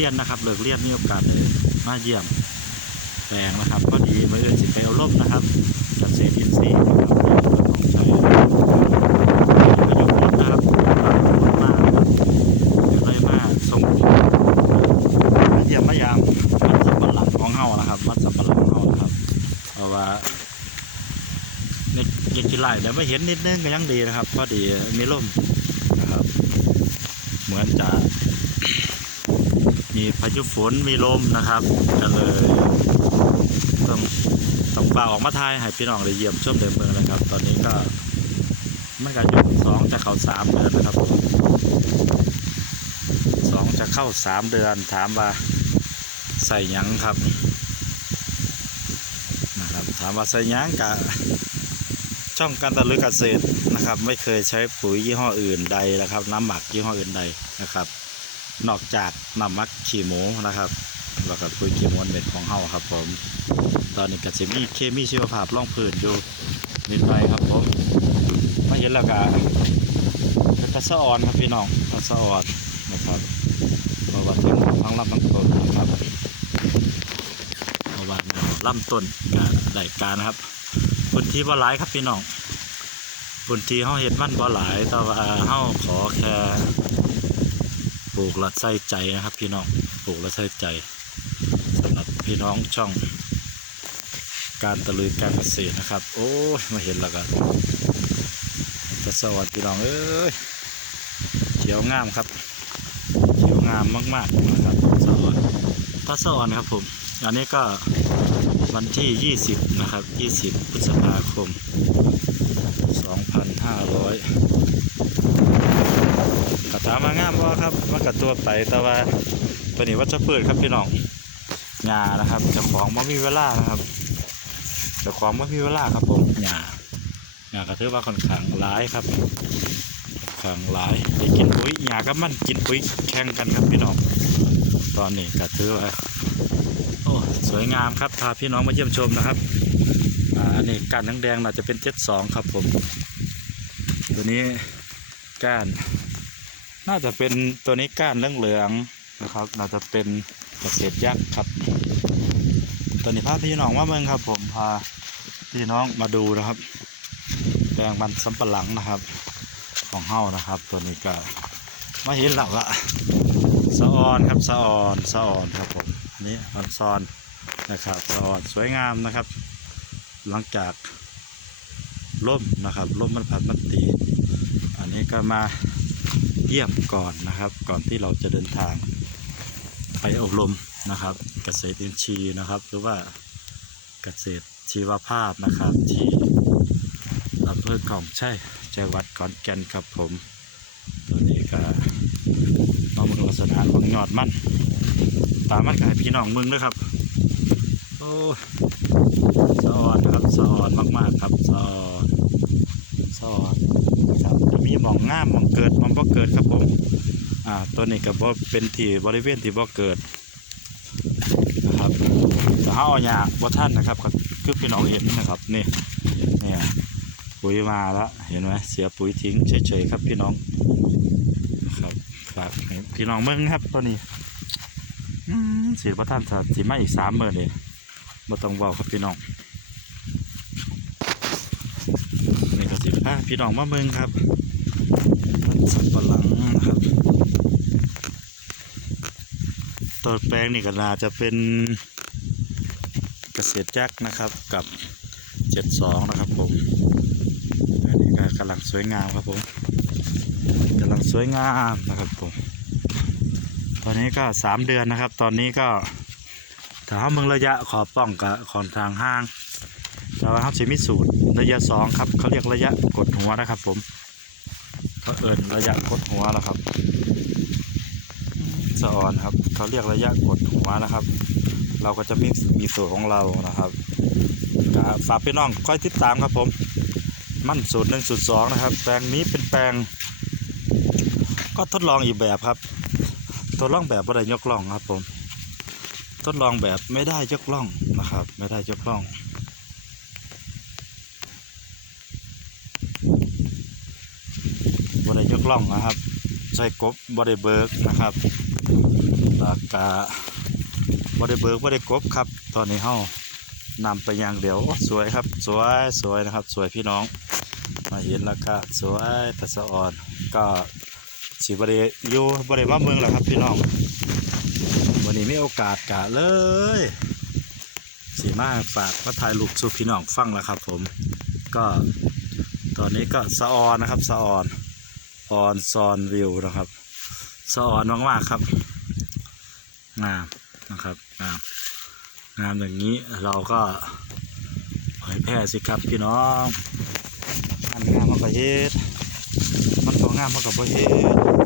รียนนะครับ เลิกเรียนมีโอกาสเลยมาเยี่ยมแปลงนะครับก็ดีมาเอื่นสิไปเอาร่มนะครับเกษตรอินทรีย์นะครับต้องใช้ประโยชน์นะครับมากเลยมากส่งมาเยี่ยมมายามมัดสับปะหลังของเฮานะครับมัดสับปะหลังของเฮานะครับเพราะว่าในยังกินไล่แล้วไม่เห็นนิดนึงก็ยังดีนะครับพอดีมีร่มนะครับ เหมือนจะ มีพายุฝนมีลมนะครับก็เลยต้องต้องเปล่าออกมาทายให้พี่น้องได้เยี่ยมชมเดิมเมืองนะครับ ตอนนี้ก็ไมันก็อยู่สองจะเข้าสามเดือนนะครับสองจะเข้าสามเดือนถามว่าใส่หยังครับนะครับ ถามว่าใส่หยังกะช่องการตะลึกเกษตรนะครับ ไม่เคยใช้ปุ๋ยยี่ห้ออื่นใดนะครับ น้ำหมักยี่ห้ออื่นใดนะครับ นอกจากน้ำมักขี้หมูนะครับแล้วก็ปุ๋ยขี้หมูเม็ดของเฮาครับผม ตอนนี้ก็จะมีเคมีชีวภาพล่องพื้นอยู่นิดหน่อยครับผมมาเห็นแล้วก็เป็นกระสออนครับพี่น้องกระสออนนะครับมาวัดทั้งทั้งลำทั้งต้นนะครับมาวัดลำต้นก็ได้การครับพื้นที่บ่หลายครับพี่น้องพื้นที่เฮาเฮ็ดมันบ่หลายแต่ว่าเฮาขอแค่ ลูกละใส่ใจนะครับ พี่น้องปลูกละใส่ใจสำหรับพี่น้องช่อง การตะลุยการเกษตรนะครับ โอ้ยมาเห็นแล้วก็จะสวัสดีพี่น้องเอ้ยเขียวงามครับเขียวงามมากๆนะครับสะออนก็สะออนครับผมอันนี้ก็วันที่ 20 นะครับ 20 พฤษภาคม 2500กระถามมางามบ่ครับมันกับตัวไปแต่ว่าตัวนี้วัชพืชครับพี่น้องหญ้านะครับเจ้าของม่มีเวลานะครับเจ้าของม่มีเวลาครับผมหญ้าหญ้าก็ถือว่าค่อนข้างร้ายครับข้างร้ายได้กินปุ๋ยหญ้ากับมันกินปุ๋ยแข่งกันครับพี่น้องตอนนี้ก็ถือว่าโอ้สวยงามครับพาพี่น้องมาเยี่ยมชมนะครับอันนี้ก้านทั้งแดงๆน่าจะเป็นเจ็ดสองครับผม ตัวนี้ก้าน น่าจะเป็นตัวนี้ก้านเรื่องเหลืองนะครับ น่าจะเป็นเกษตรยักษ์ครับตัวนี้พาพี่น้องมาเมืองครับ ผมพาพี่น้องมาดูนะครับแปลงมันสำปะหลังนะครับ ของเฮ้านะครับ ตัวนี้ก็มาเห็นหลักละสะออนครับสะออนสะออนครับผมอันนี้ออนซอนนะครับสะออนสวยงามนะครับ หลังจากล่มนะครับล่มมันพัดมันตี อันนี้ก็มา เยี่ยมก่อนนะครับ ก่อนที่เราจะเดินทางไปอบรมนะครับ เกษตรอินทรีย์นะครับ หรือว่าเกษตรชีวภาพนะครับที่อำเภอของใช่จังหวัดขอนแก่นครับผมตัวนี้ก็น้องมดูลักษณะของยอดมันตามมันขายพี่น้องมึงด้วยครับโอ้สอนครับสอนมากๆครับสอนสอน หมองง่ามหมองเกิดมองบ่เกิดครับผมอ่าตัวนี้ก็บ่เป็นที่บริเวณที่บ่เกิดนะครับแต่ถ้าเอาหยาบ่ท่านนะครับคือพี่น้องเห็นนะครับนี่เนี่ยปุ๋ยมาแล้วเห็นไหมเสียปุ๋ยทิ้งเฉยๆครับพี่น้องนะครับฝากพี่น้องเมืองครับตัวนี้เสียประท่านสีมาอีกสามหมื่นเลยบ่ต้องเบาครับพี่น้องนี่ก็สิพาพี่น้องมาเมืองครับ มันสับปะหลังนะครับต้นแปลงนี่ก็น่าจะเป็นเกษตรยักนะครับกับเจ็ดสองนะครับ ผมอันนี้ก็กำลังสวยงามครับผมกำลังสวยงามนะครับผมตอนนี้ก็สามเดือนนะครับ ตอนนี้ก็ถ้าเมืองระยะขอบป้องกับขอนทางห้างแต่ว่าเขาจะมีสูตรระยะสองครับเขาเรียกระยะกดหัวนะครับผม เขาเอินระยะกดหัวแล้วครับสะออนครับเขาเรียกระยะกดหัวนะครับ เราก็จะมีมีสูตรของเรานะครับฝากพี่น้องค่อยติดตามครับผม มั่นสูตรหนึ่งสูตรสองนะครับ แปลงนี้เป็นแปลง ก็ทดลองอีกแบบครับ ทดลองแบบไม่ได้ยกล่องครับผม ทดลองแบบไม่ได้ยกล่องนะครับ ไม่ได้ยกล่อง บ่ได้ย กล่องนะครับ ใส่กบบได้เบิร์กนะครับอากาบ่ได้เบิร์กบ่ได้กบครับ ตอนนี้เฮานำไปอย่างเดียวสวยครับ สวยสวยนะครับ สวยพี่น้อง มาเห็นแล้วก็สวยต่สะอ่อนก็สิบ่ได้อยู่บ่ได้าเมืองแล้วครับพี่น้อง วันนี้มีโอกาสกะเลย สีมากฝากมาถ่ายรูปสู่พี่น้องฟังแล้วครับผม ก็ตอนนี้ก็สะออนนะครับสะออน ออนซอนวิวนะครับสะออนมากๆครับงามนะครับงามงามอย่างนี้เราก็เผยแพร่สิครับพี่น้องงามงามมันก็เฮ็ดมันก็งามมากกว่าเฮ็ด